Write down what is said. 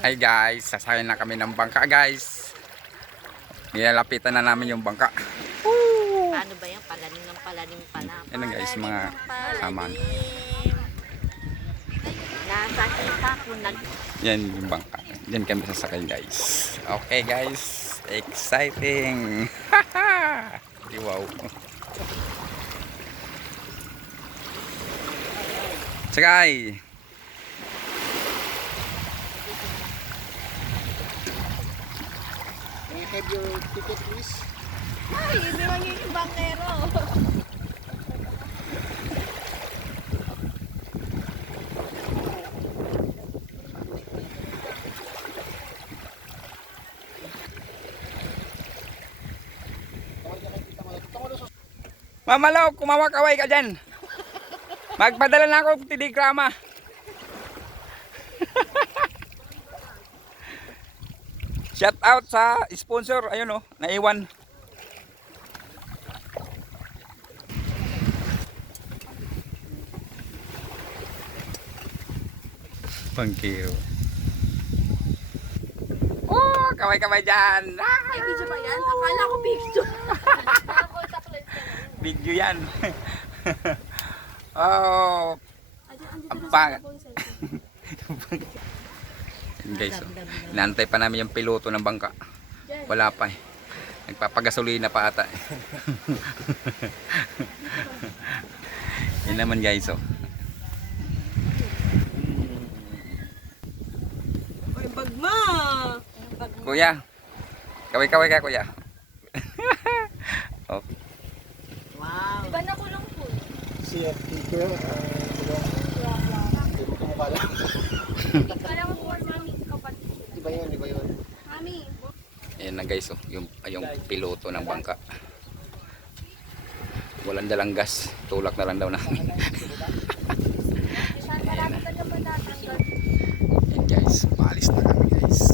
Hi guys, sasakay na kami ng bangka guys. Nilalapitan na namin yung bangka. Paano ba yan? Palalim ng palalim pala. Yan guys, mga saman. Nasa kita ko nag... Yan yung bangka. Yan kami sasakay guys. Okay guys, exciting. Wow. Sakay. May I have your ticket please? Ay, hindi lang yung bangkero. Mamalaw, kumawak-away ka dyan. Magpadala na ako telegrama. Shout out sa sponsor, ayun oh, naiwan. Pangkiro. Oh, kaway-kaway dyan. Ay, video ba yan? Akala ko video. Video yan. Oh, ang pangat. Guys, oh, inaantay pa namin yung piloto ng bangka. Wala pa eh. Nagpapagasolina pa ata. Yan naman guys oh. Ay, bagma. Kuya. Kaway-kaway ka kuya. Oh. Wow. Iba na kulong po. See a teacher. Hindi mo kumukha lang. Kala mo po, mami, kapatid. Di ba yun? Di ba yun? Mami. Ayan na guys oh, yung piloto ng bangka. Walang dalang gas, tulak na lang daw namin. Saan marami ka naman natanggal? Ayan guys, paalis na kami guys.